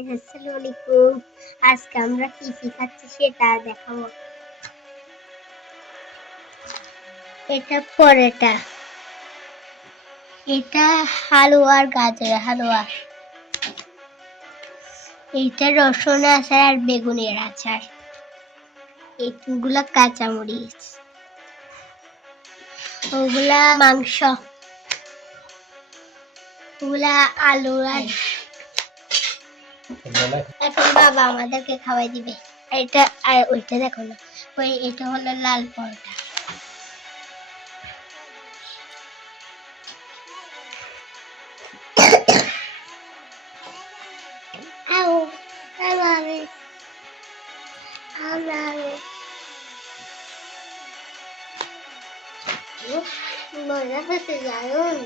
আসসালামু আলাইকুম। আজকে আমরা কি খাচ্ছি সেটা দেখাবো। এটা পরোটা, এটা হালুয়া আর গাজরের হালুয়া, এইটা রসুন আচার আর বেগুনের আচার, এইগুলা কাঁচামরিচ, ওগুলা মাংস, ওগুলা আলু আর এখন বাবা আমাদেরকে খাওয়াই দিবে। এটা আর ওইটা দেখো না, এটা হলো লাল পরোটা। মজা হচ্ছে জানুন।